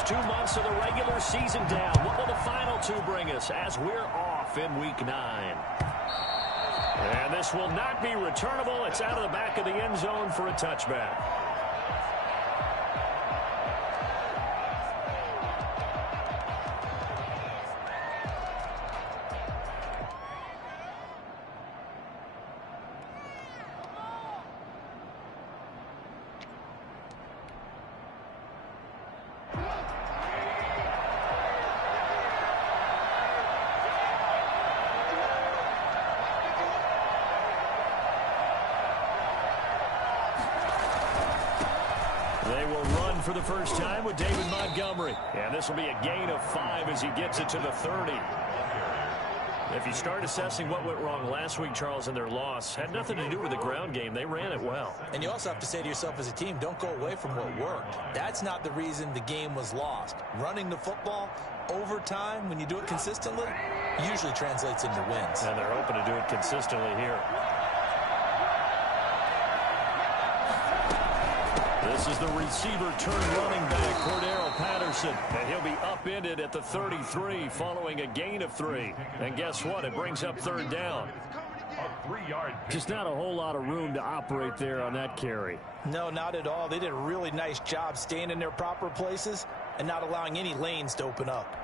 first 2 months of the regular season down. What will the final two bring us as we're off in Week 9? And this will not be returnable. It's out of the back of the end zone for a touchback. They will run for the first time with David Montgomery. And this will be a gain of 5 as he gets it to the 30. If you start assessing what went wrong last week, Charles, in their loss, had nothing to do with the ground game. They ran it well. And you also have to say to yourself as a team, don't go away from what worked. That's not the reason the game was lost. Running the football over time, when you do it consistently, usually translates into wins. And they're hoping to do it consistently here. This is the receiver turned running back, Cordero Patterson. And he'll be upended at the 33 following a gain of 3. And guess what? It brings up third down. Just not a whole lot of room to operate there on that carry. No, not at all. They did a really nice job staying in their proper places and not allowing any lanes to open up.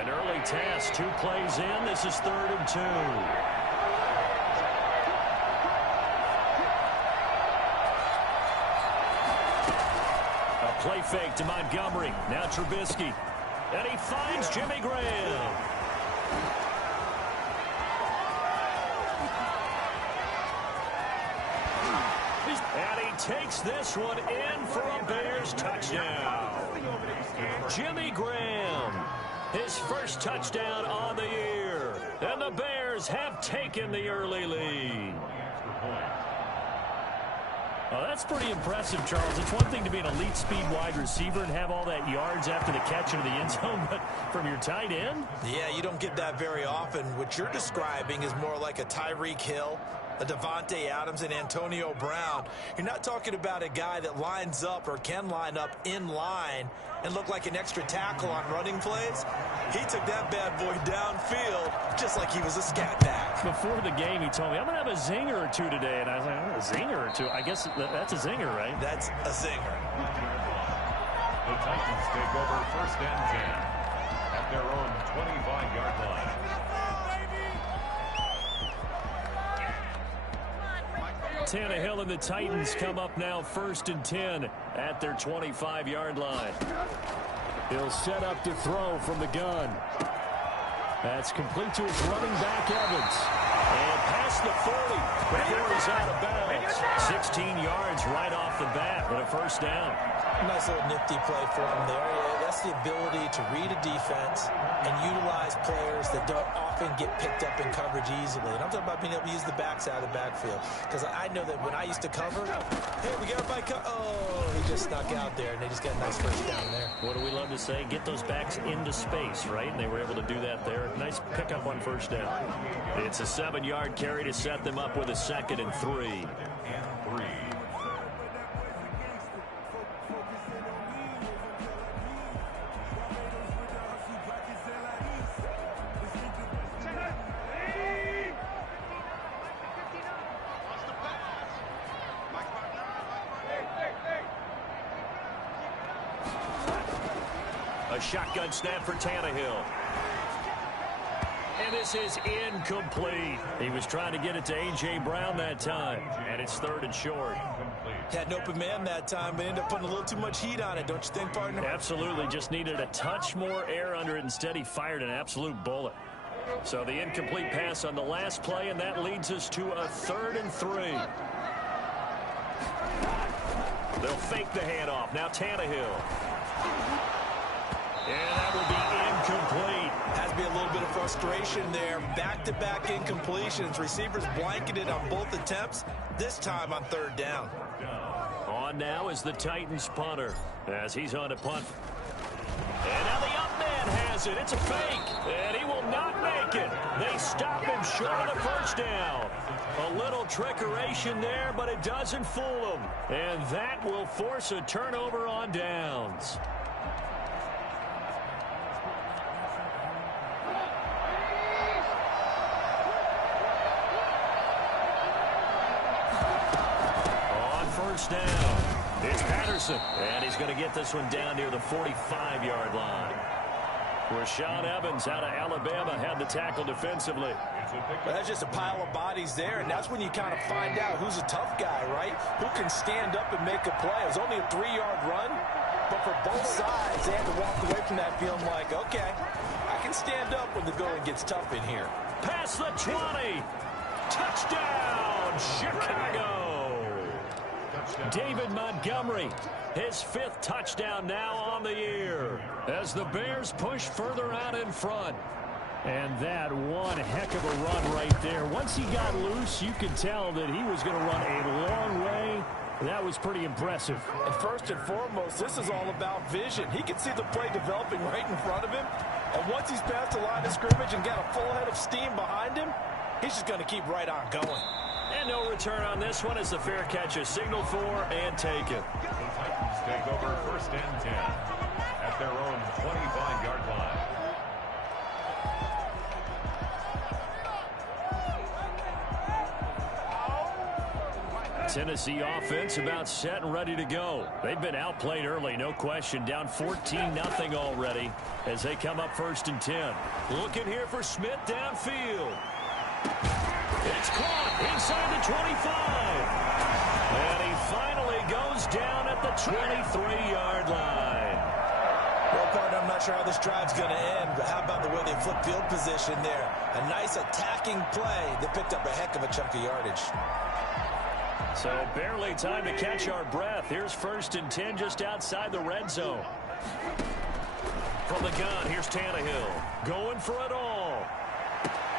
An early task, 2 plays in. This is 3rd and 2. Play fake to Montgomery. Now Trubisky. And he finds Jimmy Graham. And he takes this one in for a Bears touchdown. Jimmy Graham. His first touchdown on the year. And the Bears have taken the early lead. Well, that's pretty impressive, Charles. It's one thing to be an elite speed wide receiver and have all that yards after the catch into the end zone, but from your tight end? Yeah, you don't get that very often. What you're describing is more like a Tyreek Hill, a Devontae Adams, and Antonio Brown. You're not talking about a guy that lines up or can line up in line and look like an extra tackle on running plays. He took that bad boy downfield just like he was a scat back. Before the game, he told me, I'm going to have a zinger or two today. And I was like, oh, a zinger or two? I guess that's a zinger, right? That's a zinger. The Titans take over 1st and 10 at their own 25-yard line. Tannehill and the Titans come up now 1st and 10 at their 25-yard line. He'll set up to throw from the gun. That's complete to his running back, Evans. And past the 40 before he's out of bounds. 16 yards right off the bat with a 1st down. Nice little nifty play for him there. That's the ability to read a defense and utilize players that don't often get picked up in coverage easily. And I'm talking about being able to use the backside of the backfield. Because I know that when I used to cover, hey, we got everybody oh, he just snuck out there, and they just got a nice 1st down there. What do we love to say? Get those backs into space, right? And they were able to do that there. Nice pickup on 1st down. It's a 7-yard carry to set them up with a 2nd and 3. A shotgun snap for Tannehill. And this is incomplete. He was trying to get it to A.J. Brown that time. And it's 3rd and short. Had an open man that time, but ended up putting a little too much heat on it, don't you think, partner? Absolutely. Just needed a touch more air under it. Instead, he fired an absolute bullet. So the incomplete pass on the last play, and that leads us to a 3rd and 3. They'll fake the handoff. Now Tannehill. And that will be incomplete. Has to be a little bit of frustration there. Back-to-back incompletions. Receivers blanketed on both attempts, this time on 3rd down. On now is the Titans punter as he's on a punt. And now the up man has it. It's a fake. And he will not make it. They stop him short of the first down. A little trickeration there, but it doesn't fool him. And that will force a turnover on downs. On first down, it's Patterson. And he's going to get this one down near the 45-yard line. Rashaan Evans out of Alabama had the tackle defensively. Well, that's just a pile of bodies there, and that's when you kind of find out who's a tough guy, right? Who can stand up and make a play. It was only a 3-yard run, but for both sides, they had to walk away from that feeling like, okay, I can stand up when the going gets tough in here. Past the 20. Touchdown, Chicago. David Montgomery, his 5th touchdown now on the year as the Bears push further out in front. And that one heck of a run right there. Once he got loose, you could tell that he was going to run a long way. That was pretty impressive. And first and foremost, this is all about vision. He can see the play developing right in front of him. And once he's past the line of scrimmage and got a full head of steam behind him, he's just going to keep right on going. And no return on this one as the fair catch is signaled for and taken. The Titans take over first and 10 at their own 25-yard line. Tennessee offense about set and ready to go. They've been outplayed early, no question. Down 14-0 already as they come up first and 10. Looking here for Smith downfield. It's caught inside the 25. And he finally goes down at the 23-yard line. Well, partner, I'm not sure how this drive's going to end, but how about the way they flip field position there? A nice attacking play that picked up a heck of a chunk of yardage. So barely time to catch our breath. Here's first and 10 just outside the red zone. From the gun, here's Tannehill. Going for it all.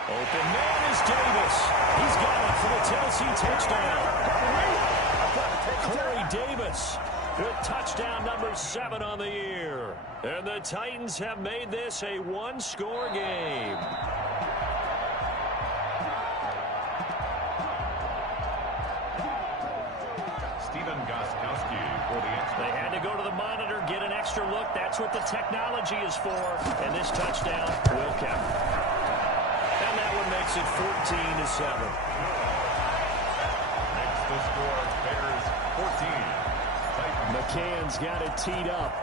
Open man is Davis. He's got it for the Tennessee touchdown. Corey Davis with touchdown number 7 on the year. And the Titans have made this a one-score game. Stephen Gostkowski for the extra. They had to go to the monitor, get an extra look. That's what the technology is for. And this touchdown will count. And that one makes it 14-7. Next to score, Bears 14. Titans. McCann's got it teed up.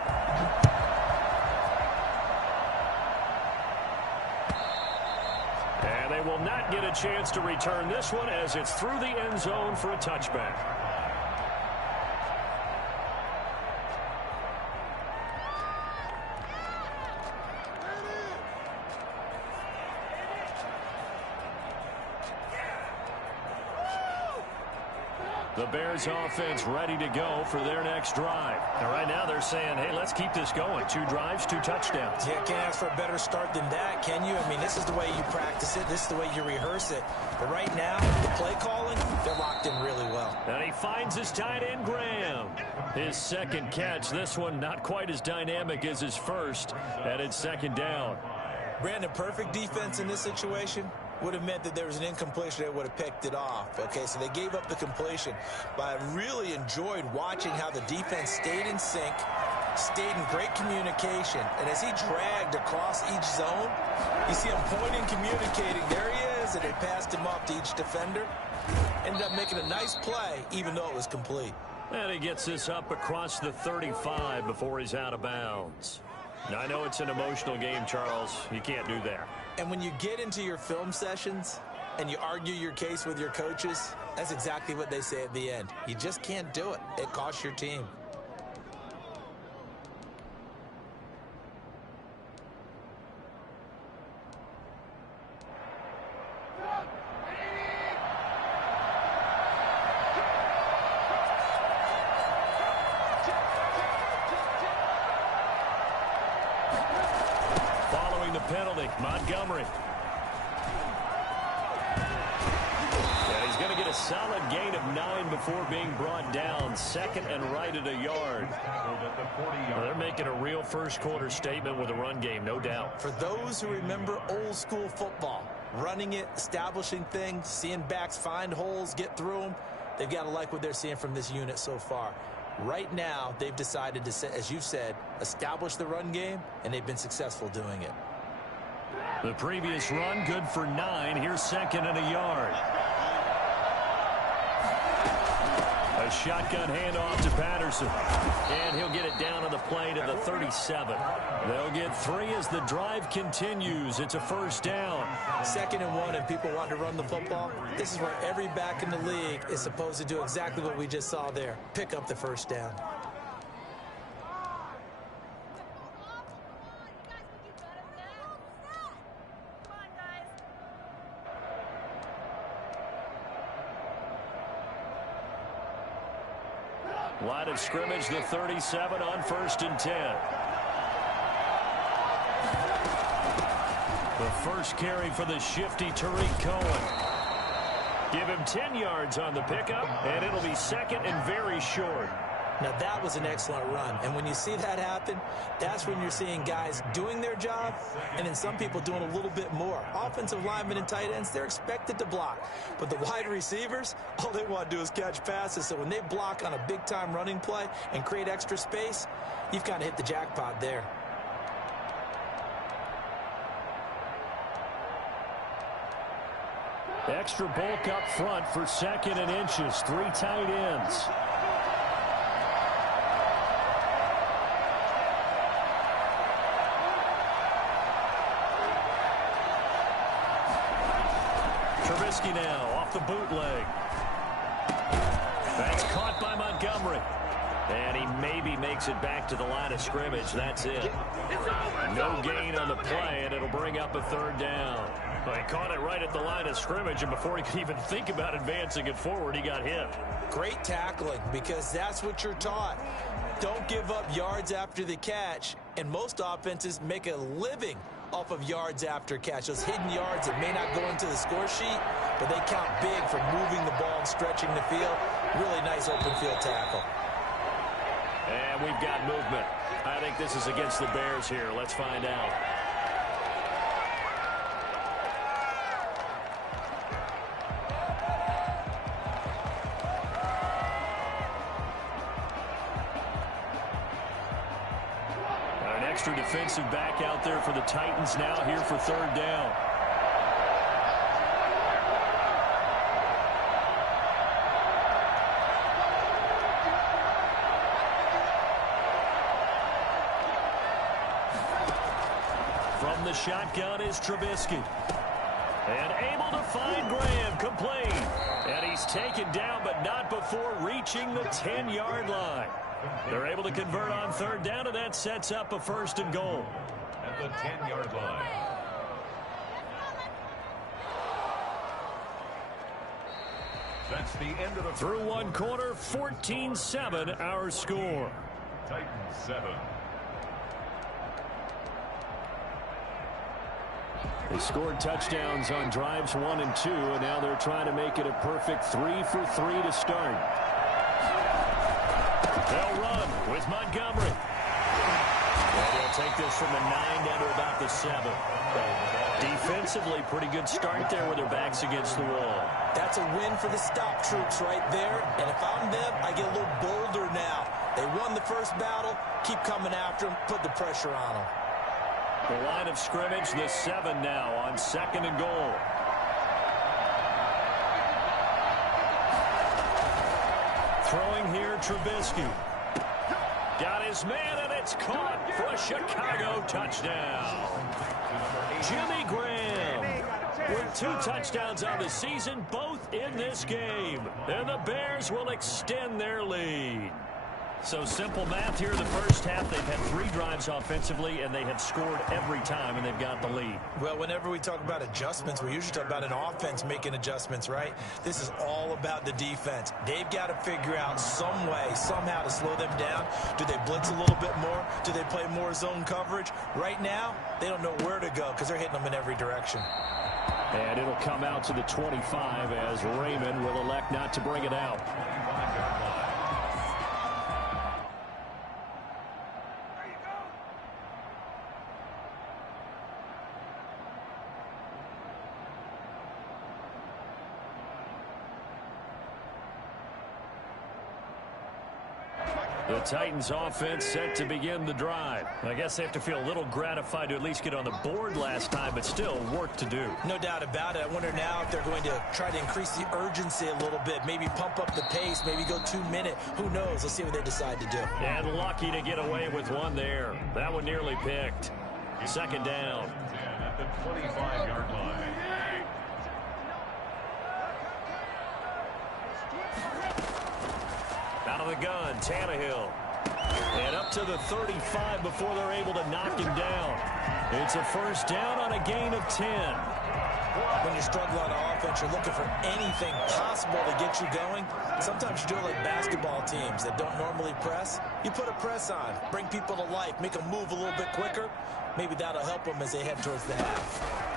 And they will not get a chance to return this one as it's through the end zone for a touchback. The Bears offense ready to go for their next drive. And right now they're saying, hey, let's keep this going. 2 drives, 2 touchdowns. Yeah, can't ask for a better start than that, can you? I mean, this is the way you practice it. This is the way you rehearse it. But right now, the play calling, they're locked in really well. And he finds his tight end, Graham. His second catch. This one not quite as dynamic as his first. And it's second down. Brandon, perfect defense in this situation would have meant that there was an incompletion that would have picked it off. Okay, so they gave up the completion. But I really enjoyed watching how the defense stayed in sync, stayed in great communication. And as he dragged across each zone, you see him pointing, communicating. There he is, and they passed him off to each defender. Ended up making a nice play, even though it was complete. And he gets this up across the 35 before he's out of bounds. Now, I know it's an emotional game, Charles. You can't do that. And when you get into your film sessions and you argue your case with your coaches, that's exactly what they say at the end. You just can't do it. It costs your team. Following the penalty, Montgomery. And he's going to get a solid gain of 9 before being brought down. Second and right at a yard. Well, they're making a real first quarter statement with a run game, no doubt. For those who remember old school football, running it, establishing things, seeing backs find holes, get through them. They've got to like what they're seeing from this unit so far. Right now, they've decided to, as you've said, establish the run game, and they've been successful doing it. The previous run, good for 9. Here's second and a yard. A shotgun handoff to Patterson. And he'll get it down on the play to the 37. They'll get 3 as the drive continues. It's a first down. 2nd and 1, and people want to run the football. This is where every back in the league is supposed to do exactly what we just saw there. Pick up the first down. Line of scrimmage, the 37 on 1st and 10. The first carry for the shifty Tariq Cohen. Give him 10 yards on the pickup, and it'll be second and very short. Now, that was an excellent run. And when you see that happen, that's when you're seeing guys doing their job and then some people doing a little bit more. Offensive linemen and tight ends, they're expected to block. But the wide receivers, all they want to do is catch passes. So when they block on a big-time running play and create extra space, you've kind of hit the jackpot there. Extra bulk up front for 2nd and inches. 3 tight ends. Trubisky now off the bootleg. That's caught by Montgomery. And he maybe makes it back to the line of scrimmage. That's it. No gain on the play, and it'll bring up a 3rd down. Well, he caught it right at the line of scrimmage, and before he could even think about advancing it forward, he got hit. Great tackling, because that's what you're taught. Don't give up yards after the catch, and most offenses make a living off of yards after catch. Those hidden yards that may not go into the score sheet, but they count big for moving the ball and stretching the field. Really nice open field tackle. And we've got movement. I think this is against the Bears here. Let's find out. An extra defensive back out there for the Titans now here for 3rd down. From the shotgun is Trubisky. And able to find Graham, complete. And he's taken down, but not before reaching the 10-yard line. They're able to convert on 3rd down, and that sets up a 1st and goal. At the 10-yard line. That's the end of the Through 1 quarter, 14-7 our score. Titans 7. They scored touchdowns on drives 1 and 2, and now they're trying to make it a perfect 3 for 3 to start. They'll run with Montgomery. And they'll take this from the 9 down to about the 7. Defensively, pretty good start there with their backs against the wall. That's a win for the stop troops right there. And if I'm them, I get a little bolder now. They won the first battle. Keep coming after them. Put the pressure on them. The line of scrimmage, the 7 now on 2nd and goal. Throwing here, Trubisky. Got his man, and it's caught for a Chicago touchdown. Jimmy Graham with 2 touchdowns on the season, both in this game. And the Bears will extend their lead. So simple math here in the first half. They've had 3 drives offensively, and they have scored every time, and they've got the lead. Well, whenever we talk about adjustments, we usually talk about an offense making adjustments, right? This is all about the defense. They've got to figure out some way, somehow to slow them down. Do they blitz a little bit more? Do they play more zone coverage? Right now, they don't know where to go because they're hitting them in every direction. And it'll come out to the 25 as Raymond will elect not to bring it out. The Titans offense set to begin the drive. I guess they have to feel a little gratified to at least get on the board last time, but still work to do. No doubt about it. I wonder now if they're going to try to increase the urgency a little bit, maybe pump up the pace, maybe go 2 minute. Who knows? Let's see what they decide to do. And lucky to get away with one there. That one nearly picked. Second down. At the 25-yard line. Out of the gun, Tannehill. And up to the 35 before they're able to knock him down. It's a first down on a gain of 10. When you're struggling on offense, you're looking for anything possible to get you going. Sometimes you do it like basketball teams that don't normally press. You put a press on, bring people to life, make them move a little bit quicker. Maybe that'll help them as they head towards the half.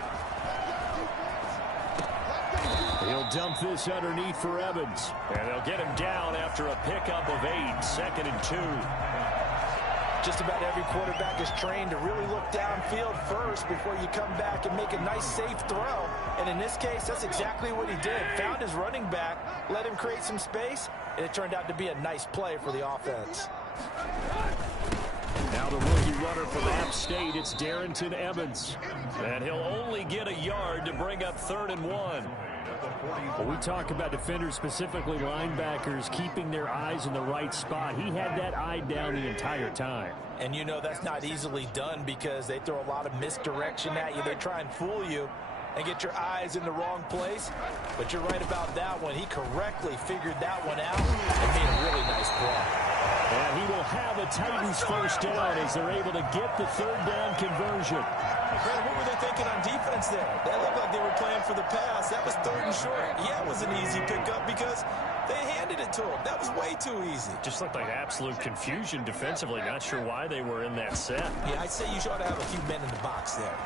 He'll dump this underneath for Evans. And they'll get him down after a pickup of 8, 2nd and 2. Just about every quarterback is trained to really look downfield first before you come back and make a nice, safe throw. And in this case, that's exactly what he did. Found his running back, let him create some space, and it turned out to be a nice play for the offense. Now the rookie runner from App State, it's Darrynton Evans. And he'll only get a yard to bring up 3rd and 1. When we talk about defenders, specifically linebackers, keeping their eyes in the right spot, he had that eye down the entire time. And you know that's not easily done because they throw a lot of misdirection at you. They try and fool you and get your eyes in the wrong place. But you're right about that one. He correctly figured that one out and made a really nice play. And he will have a Titans first down as they're able to get the 3rd down conversion. Brad, what were they thinking on defense there? That looked like they were playing for the pass. That was 3rd and short. Yeah, it was an easy pickup because they handed it to him. That was way too easy. Just looked like absolute confusion defensively. Not sure why they were in that set. Yeah, I'd say you ought to have a few men in the box there.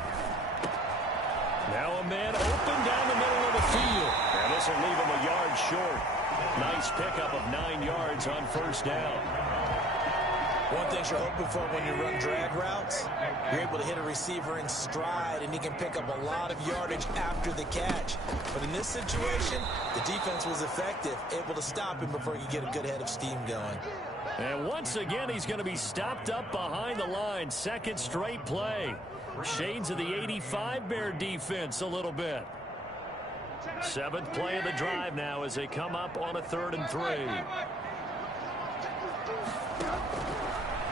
Now a man open down the middle of the field. And this will leave him a yard short. Nice pickup of 9 yards on first down. One thing you're hoping for when you run drag routes, you're able to hit a receiver in stride, and he can pick up a lot of yardage after the catch. But in this situation, the defense was effective, able to stop him before he could get a good head of steam going. And once again, he's going to be stopped up behind the line. 2nd straight play. Shades of the 85 Bear defense a little bit. 7th play of the drive now as they come up on a 3rd and 3.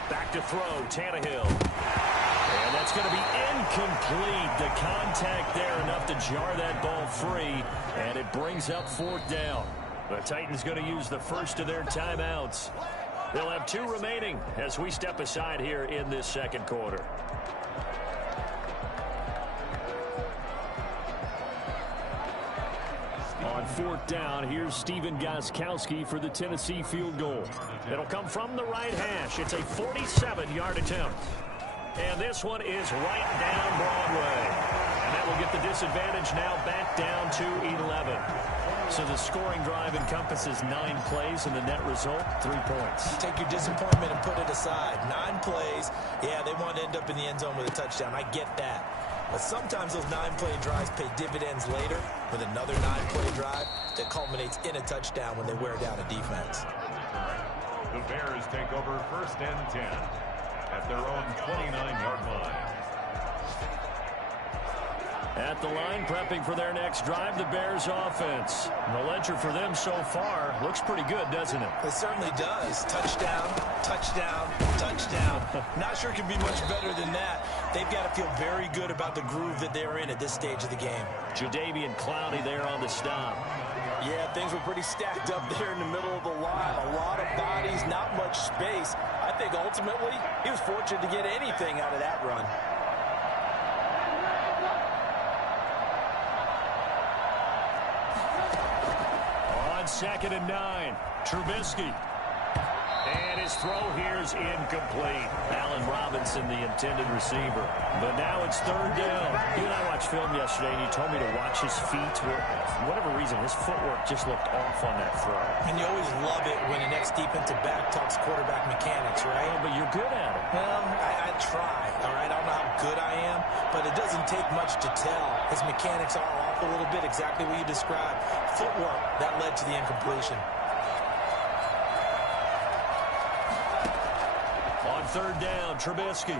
Back to throw, Tannehill. And that's going to be incomplete. The contact there enough to jar that ball free, and it brings up 4th down. The Titans going to use the first of their timeouts. They'll have 2 remaining as we step aside here in this 2nd quarter. On 4th down, here's Stephen Gostkowski for the Tennessee field goal. It'll come from the right hash. It's a 47-yard attempt. And this one is right down Broadway. And that will get the disadvantage now back down to 11. So the scoring drive encompasses 9 plays, and the net result, 3 points. Take your disappointment and put it aside. 9 plays. Yeah, they want to end up in the end zone with a touchdown. I get that. But sometimes those 9-play drives pay dividends later with another 9-play drive that culminates in a touchdown when they wear down a defense. The Bears take over 1st and 10 at their own 29-yard line. At the line, prepping for their next drive, the Bears offense. The ledger for them so far looks pretty good, doesn't it? It certainly does. Touchdown, touchdown, touchdown. Not sure it can be much better than that. They've got to feel very good about the groove that they're in at this stage of the game. Jadeveon Clowney there on the stop. Yeah, things were pretty stacked up there in the middle of the line. A lot of bodies, not much space. I think ultimately he was fortunate to get anything out of that run. On 2nd and 9, Trubisky. And his throw here is incomplete. Allen Robinson, the intended receiver. But now it's 3rd down. You and I watched film yesterday, and you told me to watch his feet. For whatever reason, his footwork just looked off on that throw. And you always love it when the next defensive back talks quarterback mechanics, right? Well, but you're good at it. Well, I try, all right? I don't know how good I am, but it doesn't take much to tell. His mechanics are off a little bit, exactly what you described. Footwork, that led to the incompletion. third down. Trubisky.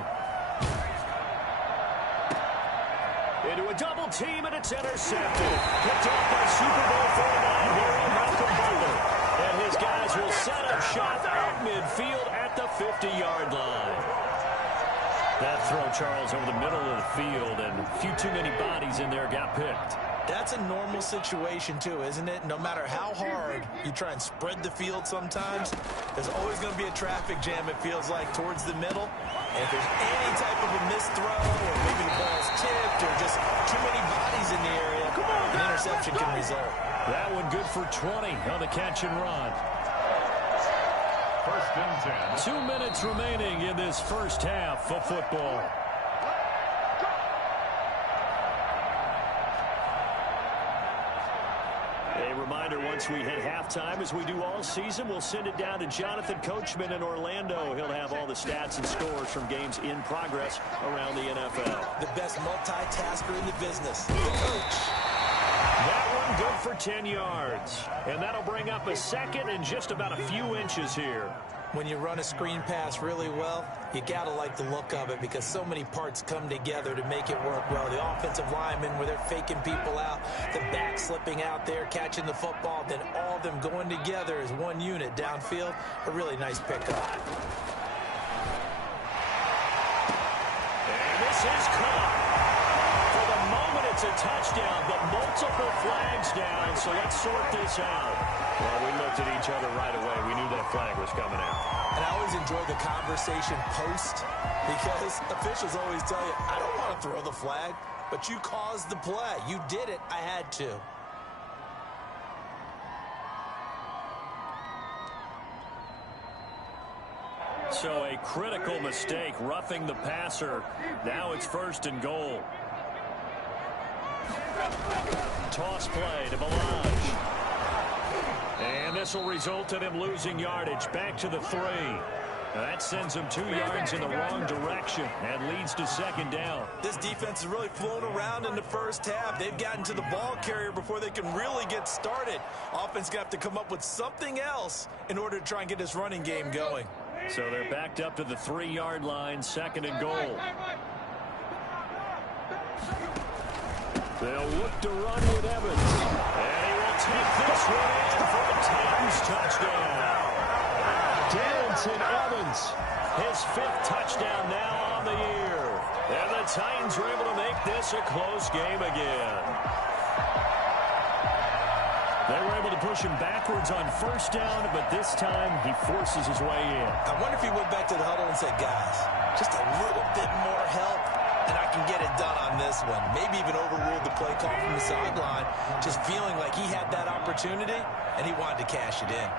Into a double team, and it's intercepted. Picked off by Super Bowl 49 hero Malcolm Butler. And his guys will set up shop at midfield at the 50-yard line. That throw, Charles, over the middle of the field, and a few too many bodies in there got picked. That's a normal situation, too, isn't it? No matter how hard you try and spread the field sometimes, there's always going to be a traffic jam, it feels like, towards the middle. And if there's any type of a missed throw, or maybe the ball's tipped, or just too many bodies in the area, an interception can result. That one good for 20 on the catch and run. First and 10. 2 minutes remaining in this first half of football. A reminder, once we hit halftime, as we do all season, we'll send it down to Jonathan Coachman in Orlando. He'll have all the stats and scores from games in progress around the NFL. The best multitasker in the business, the coach. That one good for 10 yards. And that'll bring up a second and just about a few inches here. When you run a screen pass really well, you got to like the look of it because so many parts come together to make it work well. The offensive linemen, where they're faking people out, the back slipping out there, catching the football, then all of them going together as one unit downfield. A really nice pickup. And this is caught. For the moment, it's a touchdown, but multiple flags down, so let's sort this out. Well, we looked at each other right away. We knew that flag was coming out. And I always enjoy the conversation post because officials always tell you, I don't want to throw the flag, but you caused the play. You did it. I had to. So a critical mistake, roughing the passer. Now it's first and goal. Toss play to Ballage. And this will result in him losing yardage. Back to the 3. That sends him 2 yards in the wrong direction and leads to second down. This defense has really flown around in the first half. They've gotten to the ball carrier before they can really get started. Offense going to have to come up with something else in order to try and get this running game going. So they're backed up to the 3-yard line, second and goal. They'll look to run with Evans. And he will take this one in for a Titans touchdown. Darrynton Evans, his 5th touchdown now on the year. And the Titans are able to make this a close game again. They were able to push him backwards on first down, but this time he forces his way in. I wonder if he went back to the huddle and said, guys, just a little bit more help, and I can get it done on this one. Maybe even overruled the play call from the sideline, just feeling like he had that opportunity, and he wanted to cash it in.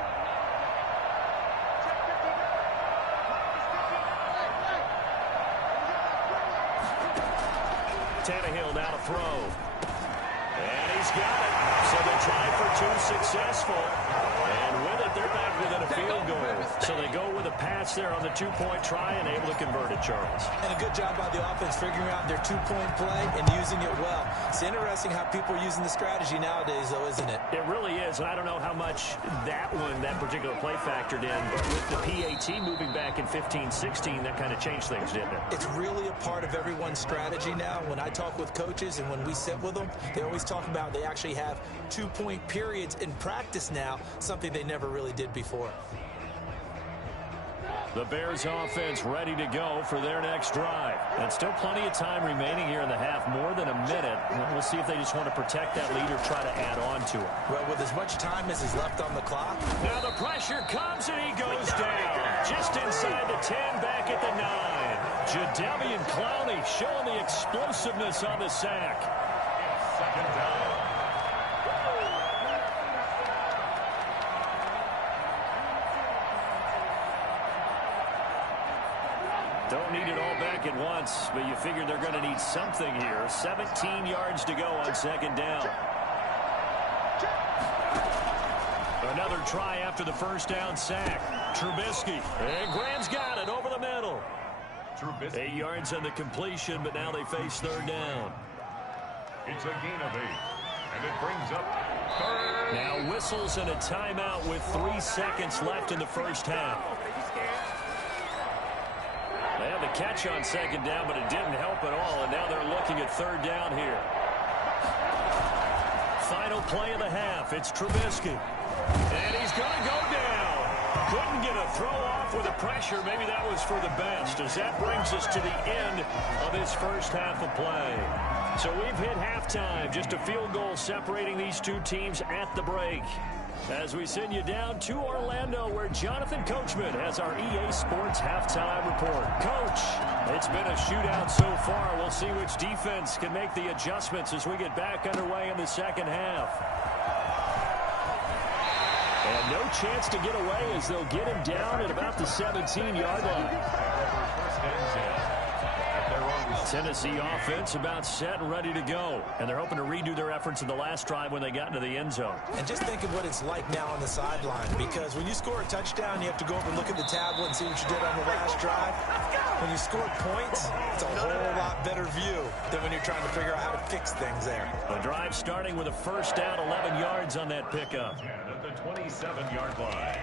Tannehill now to throw. And he's got it. So they try for 2 successful. And with it, they're back within a field goal. So they go with a pass there on the 2-point try and able to convert it, Charles. And a good job by the offense figuring out their 2-point play and using it well. It's interesting how people are using the strategy nowadays, though, isn't it? It really is, and I don't know how much that particular play factored in, but with the PAT moving back in 15-16, that kind of changed things, didn't it? It's really a part of everyone's strategy now. When I talk with coaches and when we sit with them, they always talk about they actually have 2-point periods in practice now, something they never really did before. The Bears offense ready to go for their next drive. And still plenty of time remaining here in the half, more than a minute. We'll see if they just want to protect that lead or try to add on to it. Well, with as much time as is left on the clock. Now the pressure comes and he goes down. Just inside the 10, back at the 9. Jadeveon Clowney showing the explosiveness on the sack. Second down. Don't need it all back at once, but you figure they're going to need something here. 17 yards to go on second down. Another try after the first down sack. Trubisky. And Graham's got it over the middle. Trubisky. 8 yards on the completion, but now they face third down. It's a gain of 8. And it brings up third. Now whistles and a timeout with 3 seconds left in the first half. catch on second down, but it didn't help at all, and now they're looking at third down here. Final play of the half. It's Trubisky. And he's going to go down. Couldn't get a throw off with the pressure. Maybe that was for the best, as that brings us to the end of his first half of play. So we've hit halftime. Just a field goal separating these two teams at the break. As we send you down to Orlando, where Jonathan Coachman has our EA Sports halftime report. Coach, it's been a shootout so far. We'll see which defense can make the adjustments as we get back underway in the second half. And no chance to get away as they'll get him down at about the 17-yard line. Tennessee offense about set and ready to go. And they're hoping to redo their efforts in the last drive when they got into the end zone. And just think of what it's like now on the sideline, because when you score a touchdown, you have to go over and look at the tablet and see what you did on the last drive. When you score points, it's a whole lot better view than when you're trying to figure out how to fix things there. The drive starting with a first down, 11 yards on that pickup. At the 27-yard line.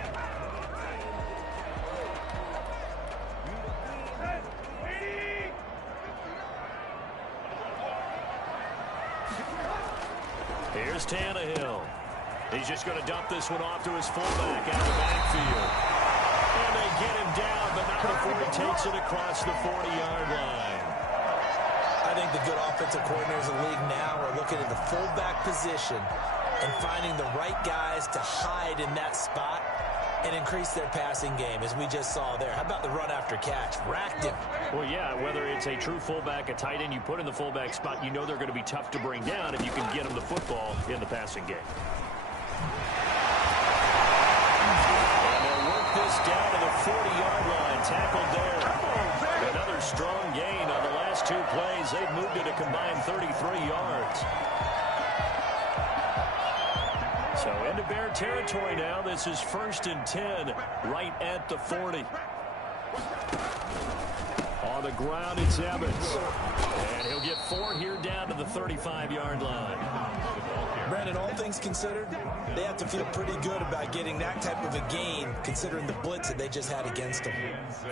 Here's Tannehill. He's just going to dump this one off to his fullback out of the backfield. And they get him down, but not before he takes it across the 40-yard line. I think the good offensive coordinators in the league now are looking at the fullback position and finding the right guys to hide in that spot and increase their passing game, as we just saw there. How about the run after catch? Racked him. Well, yeah, whether it's a true fullback, a tight end you put in the fullback spot, you know they're going to be tough to bring down if you can get them the football in the passing game. And they'll work this down to the 40-yard line. Tackled there. Another strong gain on the last two plays. They've moved it a combined 33 yards. So into Bear territory now. This is 1st and 10 right at the 40. On the ground, it's Evans. And he'll get 4 here down to the 35-yard line. Brandon, all things considered, they have to feel pretty good about getting that type of a gain, considering the blitz that they just had against them.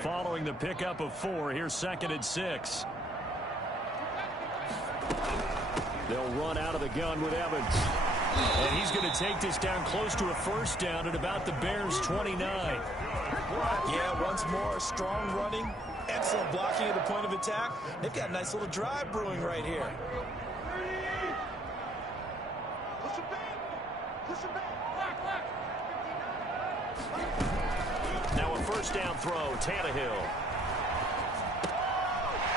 Following the pickup of 4, here's 2nd and 6. They'll run out of the gun with Evans. And he's going to take this down close to a first down at about the Bears' 29. Yeah, once more, strong running, excellent blocking at the point of attack. They've got a nice little drive brewing right here. Now a first down throw, Tannehill.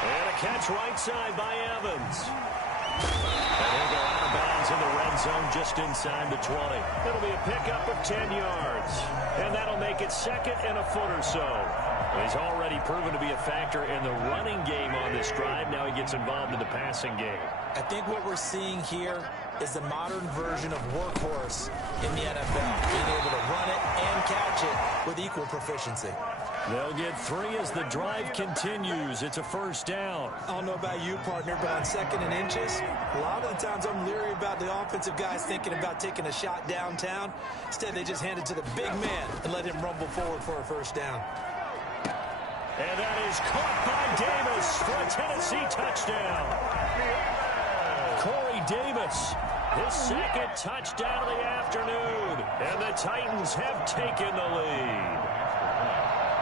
And a catch right side by Evans. And he'll go out of bounds in the red zone just inside the 20. It'll be a pickup of 10 yards. And that'll make it 2nd and a foot or so. He's already proven to be a factor in the running game on this drive. Now he gets involved in the passing game. I think what we're seeing here is the modern version of workhorse in the NFL, being able to run it and catch it with equal proficiency. They'll get 3 as the drive continues. It's a first down. I don't know about you, partner, but on 2nd and inches, a lot of the times I'm leery about the offensive guys thinking about taking a shot downtown. Instead, they just hand it to the big man and let him rumble forward for a first down. And that is caught by Davis for a Tennessee touchdown. Corey Davis, his 2nd touchdown of the afternoon. And the Titans have taken the lead.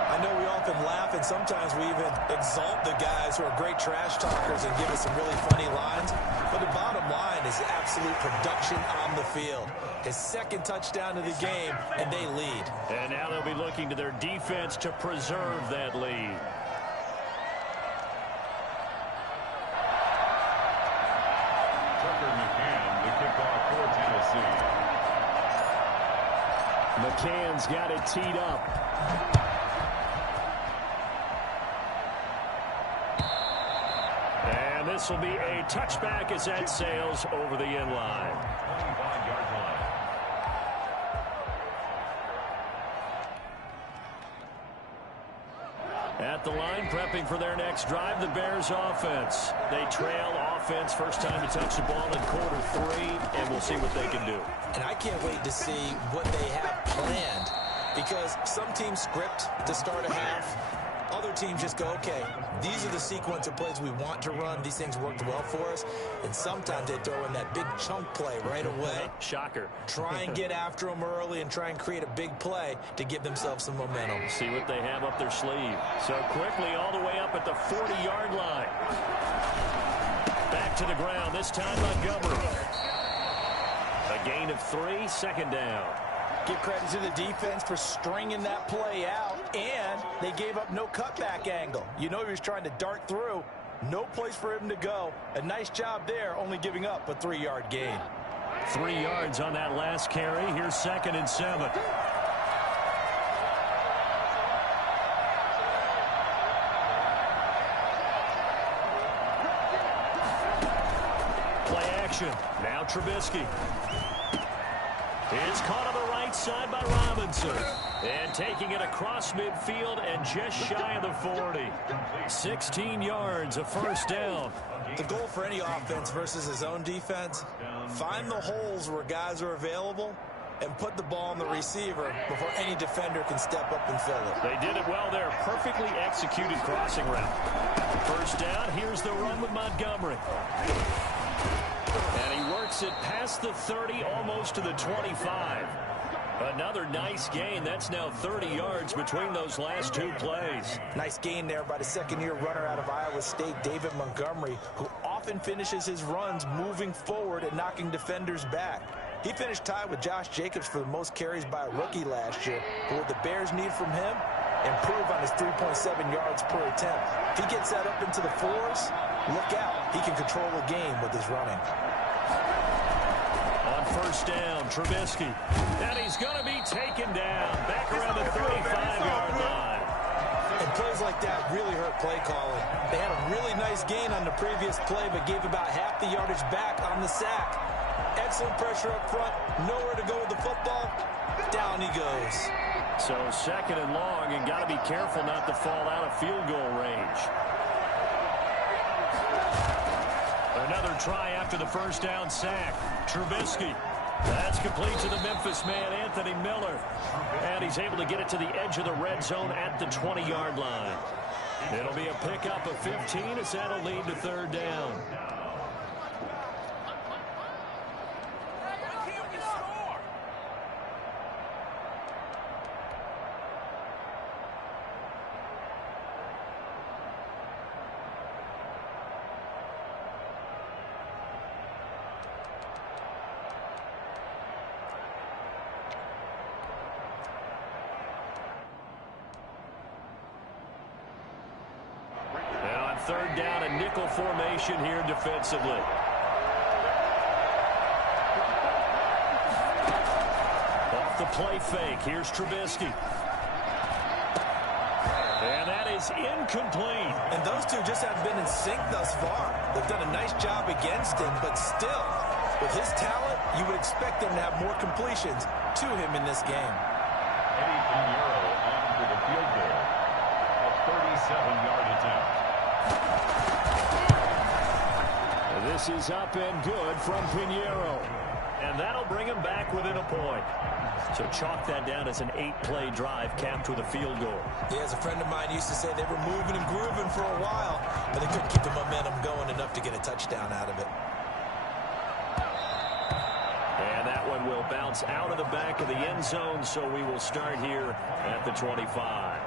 I know we often laugh, and sometimes we even exalt the guys who are great trash talkers and give us some really funny lines. But the bottom line is absolute production on the field. His 2nd touchdown of the game, and they lead. And now they'll be looking to their defense to preserve that lead. Tucker McCann, the kickoff for Tennessee. McCann's got it teed up. And this will be a touchback as that sails over the end line. 25-yard line. At the line, prepping for their next drive, the Bears offense. They trail offense, first time to touch the ball in quarter 3, and we'll see what they can do. And I can't wait to see what they have planned, because some teams script to start a half Other teams just go, okay, these are the sequence of plays we want to run. These things worked well for us. And sometimes they throw in that big chunk play right away. Shocker. Try and get after them early and try and create a big play to give themselves some momentum. See what they have up their sleeve. So quickly all the way up at the 40-yard line. Back to the ground, this time Montgomery. A gain of 3, second down. Give credit to the defense for stringing that play out, and they gave up no cutback angle. You know he was trying to dart through. No place for him to go. A nice job there, only giving up a 3-yard gain. 3 yards on that last carry. Here's 2nd and 7. Play action. Now Trubisky. It's caught on the right side by Robinson. And taking it across midfield and just shy of the 40. 16 yards, a first down. The goal for any offense versus his own defense, find the holes where guys are available and put the ball on the receiver before any defender can step up and fill it. They did it well there. Perfectly executed crossing route. First down, here's the run with Montgomery. And he works it past the 30, almost to the 25. Another nice gain. That's now 30 yards between those last 2 plays. Nice gain there by the second-year runner out of Iowa State, David Montgomery, who often finishes his runs moving forward and knocking defenders back. He finished tied with Josh Jacobs for the most carries by a rookie last year. But what the Bears need from him, improve on his 3.7 yards per attempt. If he gets that up into the 4s, look out. He can control the game with his running. On first down, Trubisky. And he's going to be taken down. Back around the 35-yard line. And plays like that really hurt play calling. They had a really nice gain on the previous play, but gave about half the yardage back on the sack. Excellent pressure up front. Nowhere to go with the football. Down he goes. So 2nd and long, and got to be careful not to fall out of field goal range. Another try after the first down sack. Trubisky. That's complete to the Memphis man, Anthony Miller. And he's able to get it to the edge of the red zone at the 20-yard line. It'll be a pickup of 15 as that'll lead to 3rd down. Third down, a nickel formation here defensively. Off the play fake. Here's Trubisky. And that is incomplete. And those two just haven't been in sync thus far. They've done a nice job against him, but still, with his talent, you would expect them to have more completions to him in this game. Eddie Pinheiro on for the field goal. A 37-yard attempt. This is up and good from Pinheiro. And that'll bring him back within a point. So chalk that down as an 8-play drive capped with a field goal. Yeah, as a friend of mine used to say, they were moving and grooving for a while, but they couldn't keep the momentum going enough to get a touchdown out of it. And that one will bounce out of the back of the end zone, so we will start here at the 25.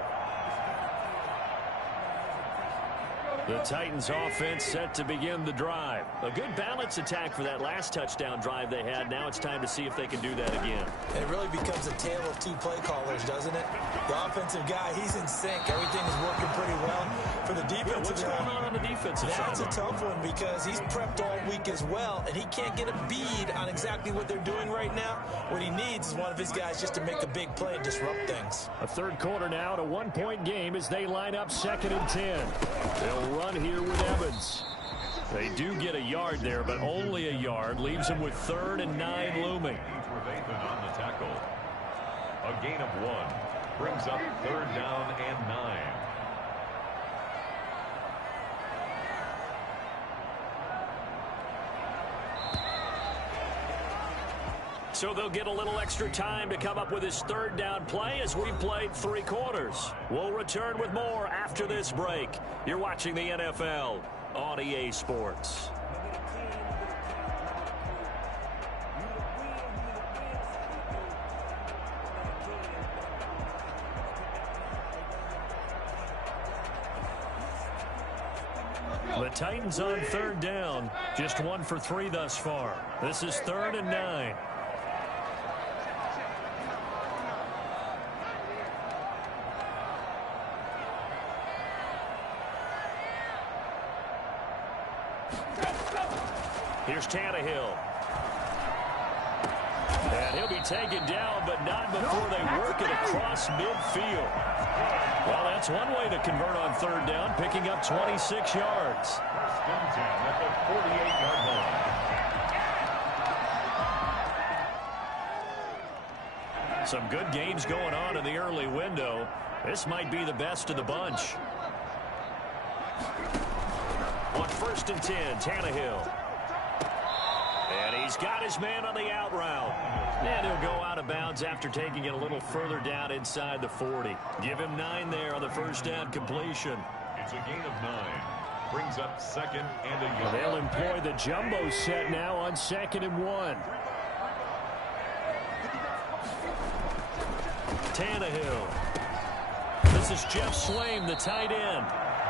The Titans offense set to begin the drive. A good balance attack for that last touchdown drive they had. Now it's time to see if they can do that again. And it really becomes a tale of 2 play callers, doesn't it? The offensive guy, he's in sync. Everything is working pretty well. For the defensive guy, what's going on the defensive side? That's a tough one because he's prepped all week as well, and he can't get a bead on exactly what they're doing right now. What he needs is one of his guys just to make a big play and disrupt things. A third quarter now, and a 1-point game as they line up 2nd and 10. They'll run here with Evans. They do get a yard there, but only a yard. Leaves them with 3rd and 9 looming. On the tackle. A gain of 1. Brings up 3rd down and 9. So they'll get a little extra time to come up with his third down play as we played 3 quarters. We'll return with more after this break. You're watching the NFL on EA Sports. The Titans on third down, just 1 for 3 thus far. This is 3rd and 9. Here's Tannehill. And he'll be taken down, but not before they work it across midfield. Well, that's one way to convert on third down, picking up 26 yards. First and 10 at the 48-yard line. Some good games going on in the early window. This might be the best of the bunch. On 1st and 10, Tannehill. And he's got his man on the out route. And he'll go out of bounds after taking it a little further down inside the 40. Give him 9 there on the first down completion. It's a gain of 9. Brings up 2nd and a yard. They'll employ the jumbo set now on 2nd and 1. Tannehill. This is Jeff Swaim, the tight end.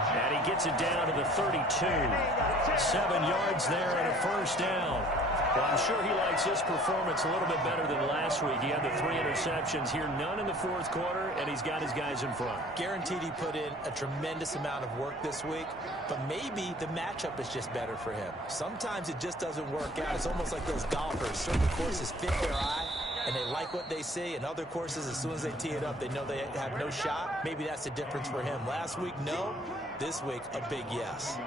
And he gets it down to the 32. 7 yards there and a first down. Well, I'm sure he likes his performance a little bit better than last week. He had the 3 interceptions here, none in the 4th quarter, and he's got his guys in front. Guaranteed he put in a tremendous amount of work this week, but maybe the matchup is just better for him. Sometimes it just doesn't work out. It's almost like those golfers. Certain courses fit their eye, and they like what they see, and other courses, as soon as they tee it up, they know they have no shot. Maybe that's the difference for him. Last week, no. This week, a big yes.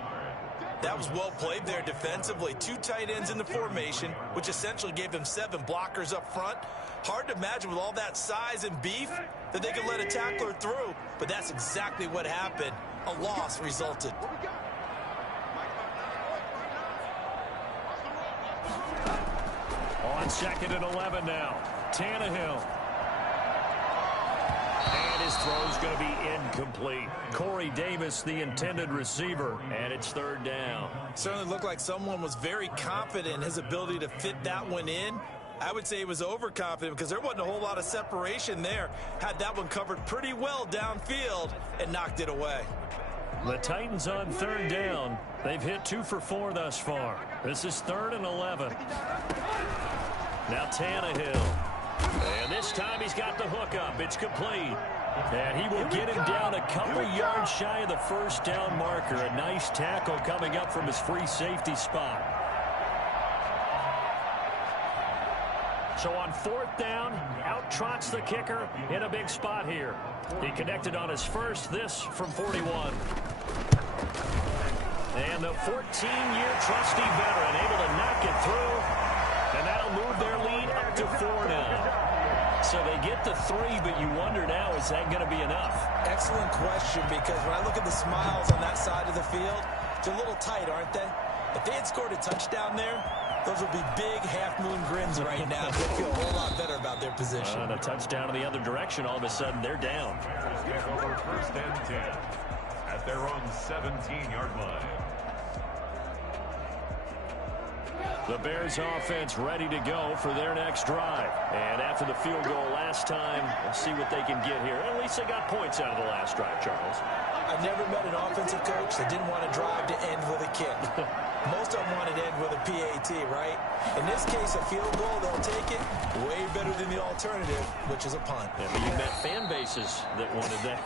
That was well played there defensively. 2 tight ends in the formation, which essentially gave them 7 blockers up front. Hard to imagine with all that size and beef that they could let a tackler through, but that's exactly what happened. A loss resulted. On 2nd and 11 now, Tannehill. And his throw's going to be incomplete. Corey Davis, the intended receiver, and it's 3rd down. Certainly looked like someone was very confident in his ability to fit that one in. I would say he was overconfident because there wasn't a whole lot of separation there. Had that one covered pretty well downfield and knocked it away. The Titans on 3rd down. They've hit 2 for 4 thus far. This is 3rd and 11. Now Tannehill. And this time he's got the hookup. It's complete. And he will get him down a couple yards shy of the first down marker. A nice tackle coming up from his free safety spot. So on 4th down, out trots the kicker in a big spot here. He connected on his first, this from 41. And the 14-year trusty veteran able to knock it through. And that'll move their lead up to 4 now. So they get the 3, but you wonder now, is that going to be enough? Excellent question, because when I look at the smiles on that side of the field, they're a little tight, aren't they? If they had scored a touchdown there, those would be big half-moon grins right now. They feel a whole lot better about their position. And a touchdown in the other direction, all of a sudden they're down. Take over 1st and 10 at their own 17-yard line. The Bears offense ready to go for their next drive. And after the field goal last time, we'll see what they can get here. At least they got points out of the last drive, Charles. I've never met an offensive coach that didn't want to drive to end with a kick. Most of them wanted to end with a PAT, right? In this case, a field goal, they'll take it. Way better than the alternative, which is a punt. Yeah, but you met fan bases that wanted that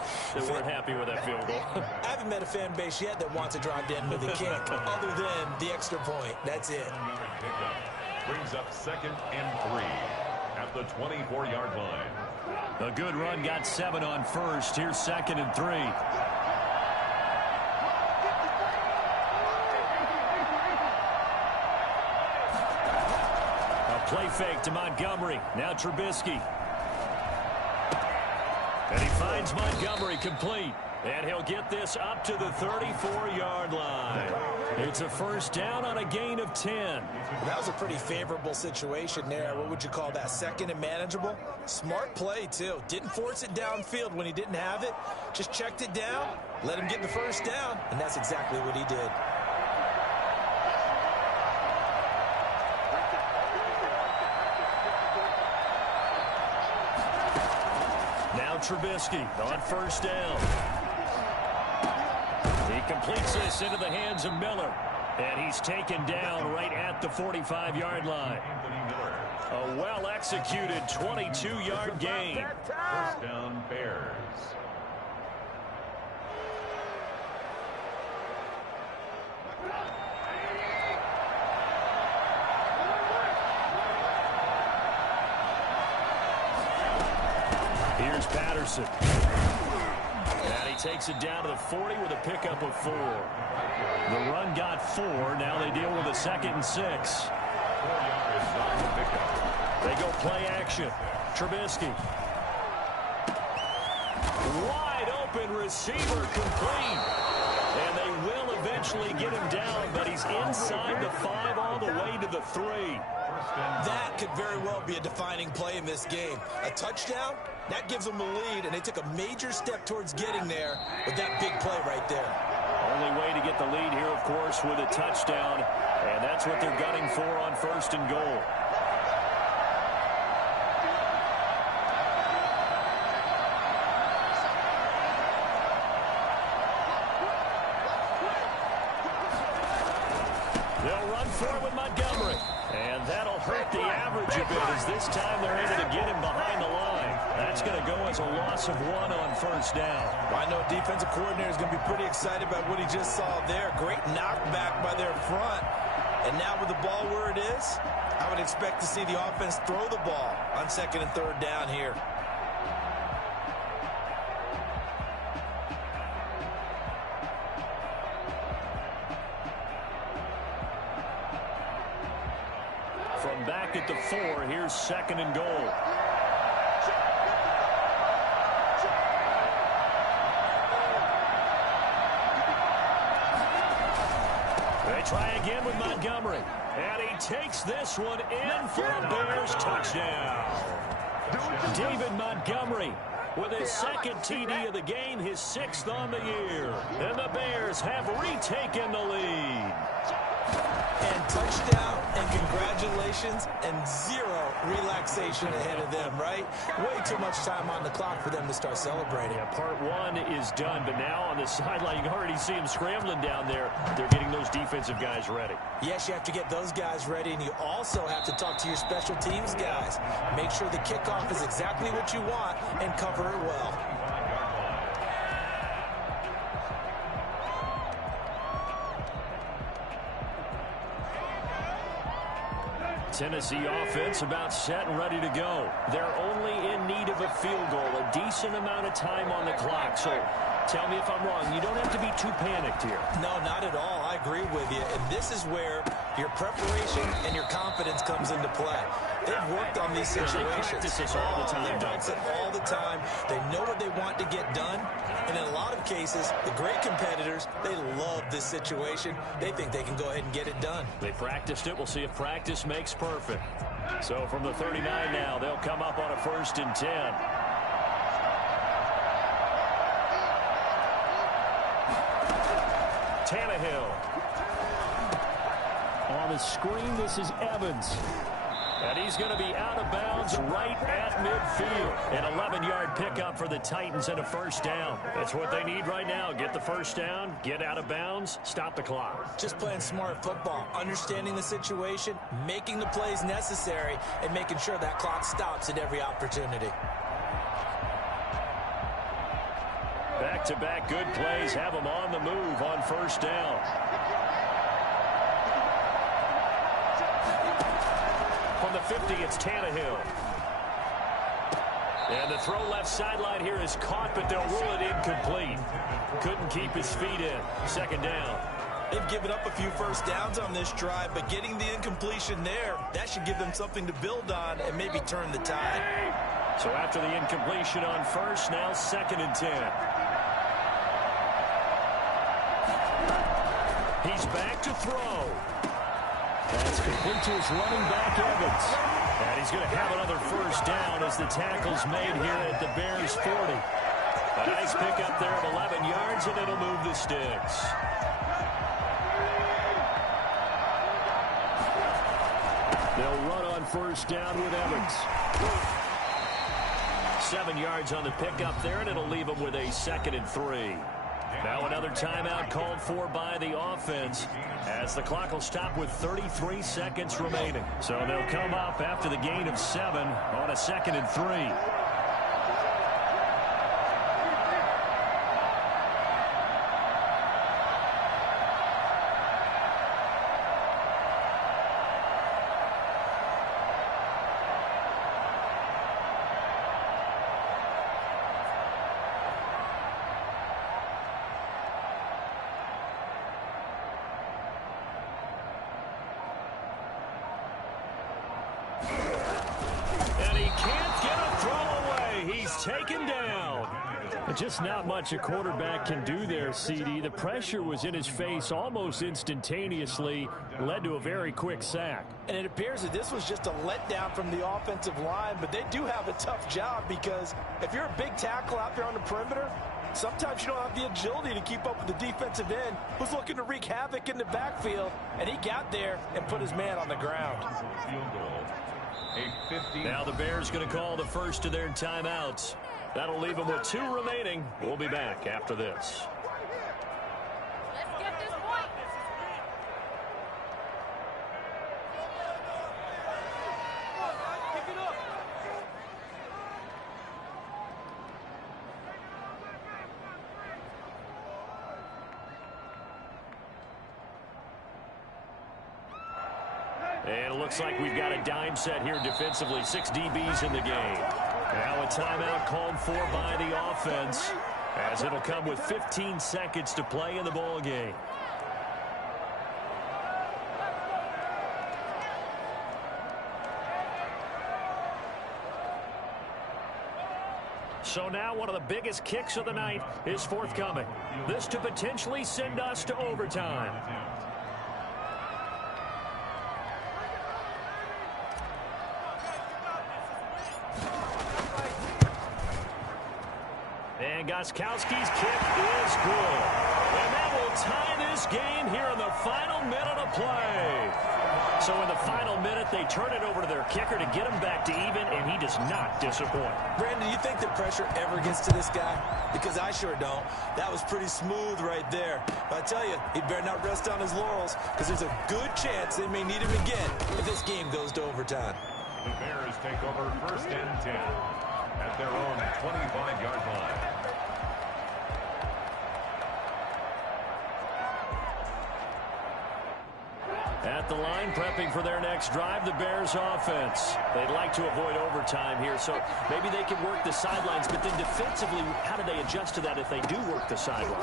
weren't happy with that field goal. I haven't met a fan base yet that wants to drive to end with a kick, other than the extra point. That's it. Pickup brings up 2nd and 3 at the 24-yard line. A good run got 7 on first. Here's 2nd and 3. Play fake to Montgomery. Now Trubisky. And he finds Montgomery complete. And he'll get this up to the 34-yard line. It's a first down on a gain of 10. That was a pretty favorable situation there. What would you call that? Second and manageable? Smart play, too. Didn't force it downfield when he didn't have it. Just checked it down, let him get the first down, and that's exactly what he did. Now Trubisky on first down. He completes this into the hands of Miller. And he's taken down right at the 45-yard line. A well-executed 22-yard gain. First down, Bears. Here's Patterson. And he takes it down to the 40 with a pickup of 4. The run got 4. Now they deal with a 2nd and 6. 4 yards on the pickup. They go play action. Trubisky. Wide open receiver complete. And they will eventually get him down, but he's inside the 5 all the way to the 3. That could very well be a defining play in this game. A touchdown, that gives them a lead, and they took a major step towards getting there with that big play right there. Only way to get the lead here, of course, with a touchdown, and that's what they're gunning for on 1st and goal. They'll run for it with Montgomery. And that'll hurt the average a bit as this time they're able to get him behind the line. That's going to go as a loss of 1 on first down. Well, I know defensive coordinator is going to be pretty excited about what he just saw there. Great knockback by their front. And now with the ball where it is, I would expect to see the offense throw the ball on 2nd and 3rd down here. From back at the 4, here's 2nd and goal. They try again with Montgomery. And he takes this one in for a Bears touchdown. David Montgomery with his 2nd TD of the game, his 6th on the year. And the Bears have retaken the lead. And touchdown, and congratulations, and 0 relaxation ahead of them, right? Way too much time on the clock for them to start celebrating. Yeah, part 1 is done, but now on the sideline, you can already see them scrambling down there. They're getting those defensive guys ready. Yes, you have to get those guys ready, and you also have to talk to your special teams guys. Make sure the kickoff is exactly what you want and cover it well. Tennessee offense about set and ready to go. They're only in need of a field goal, a decent amount of time on the clock. So tell me if I'm wrong. You don't have to be too panicked here. No, not at all. I agree with you. And this is where your preparation and your confidence comes into play. They've worked on these situations. They practice this all the time. They practice it all the time. They know what they want to get done. And in a lot of cases, the great competitors, they love this situation. They think they can go ahead and get it done. They practiced it. We'll see if practice makes perfect. So from the 39 now, they'll come up on a 1st and 10. Tannehill. On the screen, this is Evans. And he's going to be out of bounds right at midfield. An 11-yard pickup for the Titans and a 1st down. That's what they need right now. Get the 1st down, get out of bounds, stop the clock. Just playing smart football, understanding the situation, making the plays necessary, and making sure that clock stops at every opportunity. Back-to-back good plays have them on the move on 1st down. From the 50, it's Tannehill. And the throw left sideline here is caught, but they'll rule it incomplete. Couldn't keep his feet in. 2nd down. They've given up a few 1st downs on this drive, but getting the incompletion there, that should give them something to build on and maybe turn the tide. So after the incompletion on 1st, now 2nd and 10. He's back to throw. That's complete to his running back, Evans. And he's going to have another first down as the tackle's made here at the Bears 40. A nice pickup there of 11 yards, and it'll move the sticks. They'll run on first down with Evans. 7 yards on the pickup there, and it'll leave them with a 2nd and 3. Now another timeout called for by the offense as the clock will stop with 33 seconds remaining. So they'll come up after the gain of 7 on a 2nd and 3. Taken down. Just not much a quarterback can do there, CD. The pressure was in his face almost instantaneously, led to a very quick sack. And it appears that this was just a letdown from the offensive line, but they do have a tough job because if you're a big tackle out there on the perimeter, sometimes you don't have the agility to keep up with the defensive end who's looking to wreak havoc in the backfield, and he got there and put his man on the ground. Now the Bears going to call the first of their timeouts. That'll leave them with 2 remaining. We'll be back after this. Let's get this point. Pick it up. And it looks like we've got a dime set here defensively. 6 DBs in the game. Now a timeout called for by the offense as it'll come with 15 seconds to play in the ball game. So now one of the biggest kicks of the night is forthcoming. This to potentially send us to overtime. And Gostkowski's kick is good. And that will tie this game here in the final minute of play. So in the final minute, they turn it over to their kicker to get him back to even, and he does not disappoint. Brandon, you think the pressure ever gets to this guy? Because I sure don't. That was pretty smooth right there. But I tell you, he better not rest on his laurels because there's a good chance they may need him again if this game goes to overtime. The Bears take over 1st and 10 at their own 25-yard line. At the line, prepping for their next drive, the Bears offense. They'd like to avoid overtime here, so maybe they can work the sidelines, but then defensively, how do they adjust to that if they do work the sideline?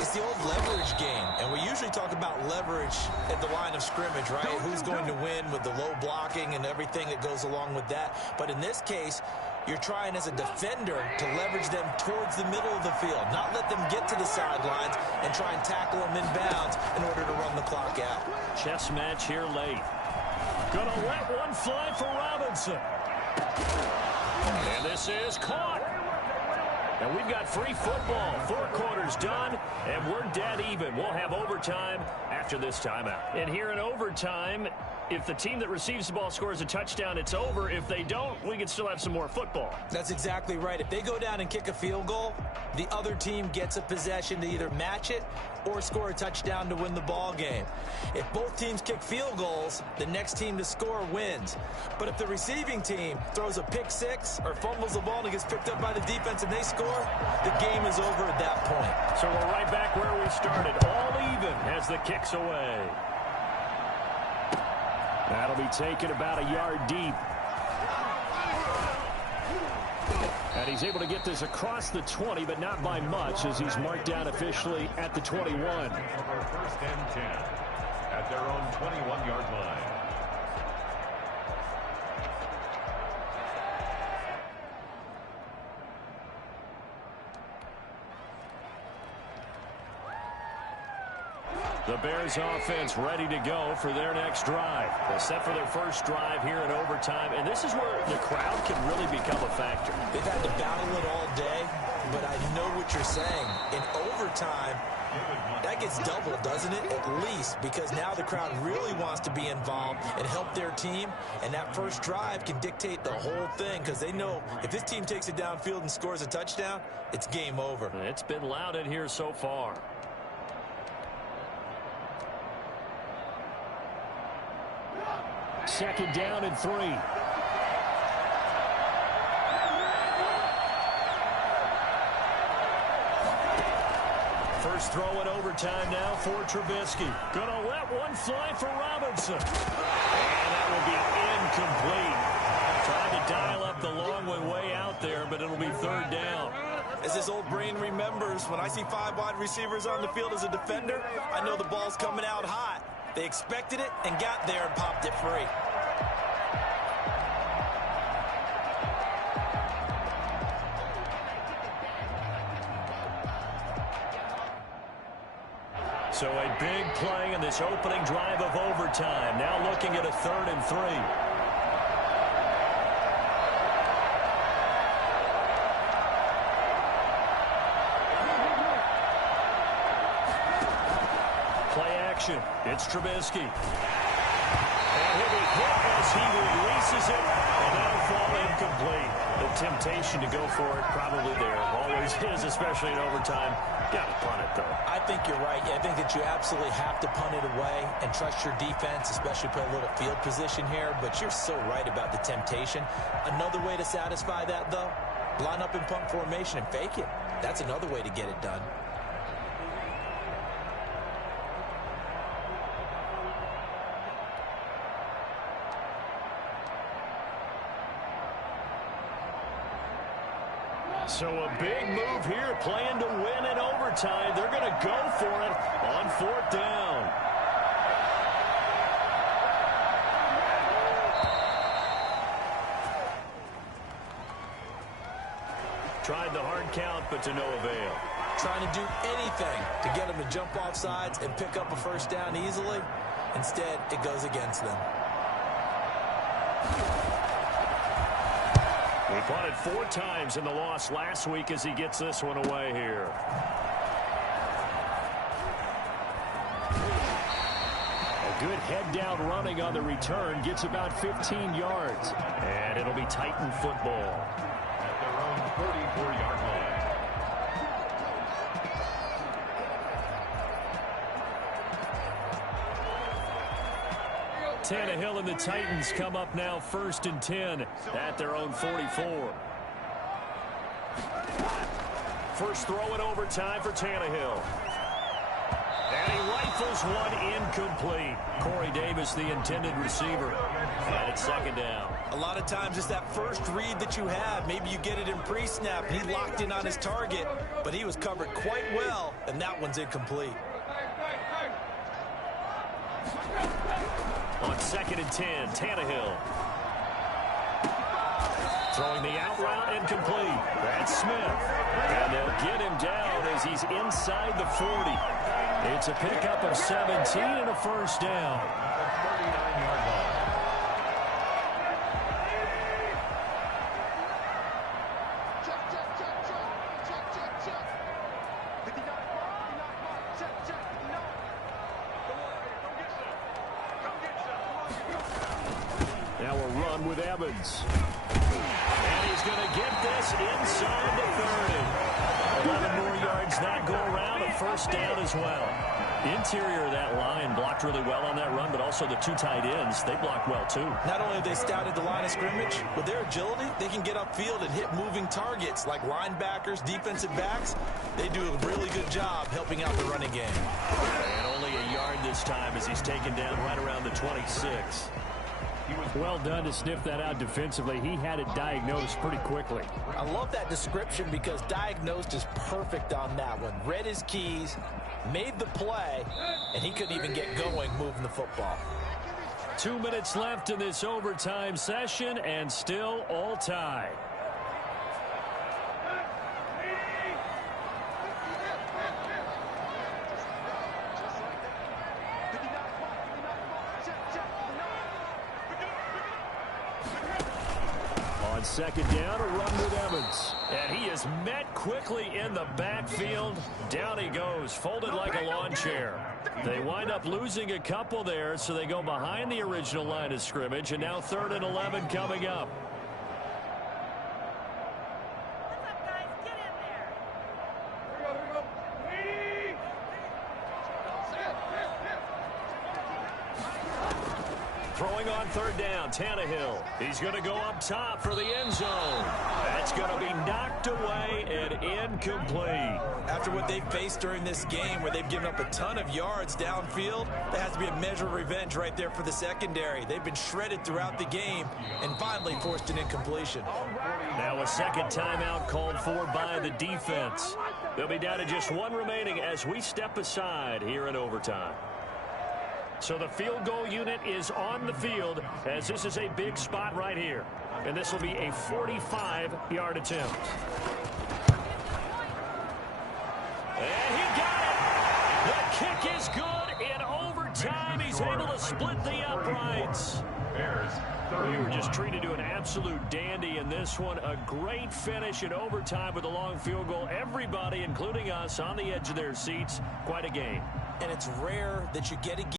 It's the old leverage game, and we usually talk about leverage at the line of scrimmage, right? Who's going to win with the low blocking and everything that goes along with that. But in this case, you're trying as a defender to leverage them towards the middle of the field, not let them get to the sidelines and try and tackle them inbounds in order to run the clock out. Chess match here late. Gonna let one fly for Robinson. And this is caught. And we've got free football. 4 quarters done, and we're dead even. We'll have overtime after this timeout. And here in overtime, if the team that receives the ball scores a touchdown, it's over. If they don't, we can still have some more football. That's exactly right. If they go down and kick a field goal, the other team gets a possession to either match it or score a touchdown to win the ball game. If both teams kick field goals, the next team to score wins. But if the receiving team throws a pick six or fumbles the ball and it gets picked up by the defense and they score, the game is over at that point. So we're right back where we started, all even as the kick's away. That'll be taken about a yard deep. And he's able to get this across the 20, but not by much, as he's marked down officially at the 21. 1st and 10 at their own 21-yard line. The Bears offense ready to go for their next drive. They're set for their first drive here in overtime, and this is where the crowd can really become a factor. They've had to battle it all day, but I know what you're saying. In overtime, that gets doubled, doesn't it? At least, because now the crowd really wants to be involved and help their team, and that first drive can dictate the whole thing because they know if this team takes it downfield and scores a touchdown, it's game over. It's been loud in here so far. Second down and 3. First throw in overtime now for Trubisky. Gonna let one fly for Robinson. And that will be incomplete. Trying to dial up the long one way out there, but it'll be third down. As his old brain remembers, when I see 5 wide receivers on the field as a defender, I know the ball's coming out hot. They expected it and got there and popped it free. So a big play in this opening drive of overtime. Now looking at a 3rd and 3. It's Trubisky. And he'll be hit as he releases it, and that'll fall incomplete. The temptation to go for it probably there. Always is, especially in overtime. Got to punt it, though. I think you're right. I think that you absolutely have to punt it away and trust your defense, especially play a little field position here. But you're so right about the temptation. Another way to satisfy that, though, line up in punt formation and fake it. That's another way to get it done. So a big move here, playing to win in overtime. They're going to go for it on 4th down. Tried the hard count, but to no avail. Trying to do anything to get them to jump off sides and pick up a first down easily. Instead, it goes against them. He punted 4 times in the loss last week as he gets this one away here. A good head-down running on the return gets about 15 yards. And it'll be Titan football. At their own 34-yard line. Tannehill and the Titans come up now 1st and 10 at their own 44. First throw in overtime for Tannehill. And he rifles one incomplete. Corey Davis, the intended receiver. And it's 2nd down. A lot of times it's that first read that you have. Maybe you get it in pre-snap. He locked in on his target, but he was covered quite well, and that one's incomplete. On 2nd and 10, Tannehill. Throwing the out route incomplete. That's Smith. And they'll get him down as he's inside the 40. It's a pickup of 17 and a first down. 39-yard line. Now a run with Evans. And he's going to get this inside the 30. 11 more yards that go around. A first down as well. The interior of that line blocked really well on that run, but also the 2 tight ends, they blocked well too. Not only have they scouted the line of scrimmage, with their agility, they can get upfield and hit moving targets like linebackers, defensive backs. They do a really good job helping out the running game. And only a yard this time as he's taken down right around the 26. Well done to sniff that out defensively. He had it diagnosed pretty quickly. I love that description because diagnosed is perfect on that one. Read his keys, made the play, and he couldn't even get going moving the football. 2 minutes left in this overtime session, and still all tied. second down, a run with Evans. And he is met quickly in the backfield. Down he goes, folded like a lawn chair. They wind up losing a couple there, so they go behind the original line of scrimmage, and now 3rd and 11 coming up. What's up, guys? Get in there. Throwing on 3rd down, Tannehill. He's going to go up top for the end zone. That's going to be knocked away and incomplete. After what they've faced during this game, where they've given up a ton of yards downfield, there has to be a measure of revenge right there for the secondary. They've been shredded throughout the game and finally forced an incompletion. Now a second timeout called for by the defense. They'll be down to just one remaining as we step aside here in overtime. So the field goal unit is on the field as this is a big spot right here. And this will be a 45-yard attempt. And he got it! The kick is good in overtime. He's able to split the uprights. We were just treated to an absolute dandy in this one. A great finish in overtime with a long field goal. Everybody, including us, on the edge of their seats. Quite a game. And it's rare that you get a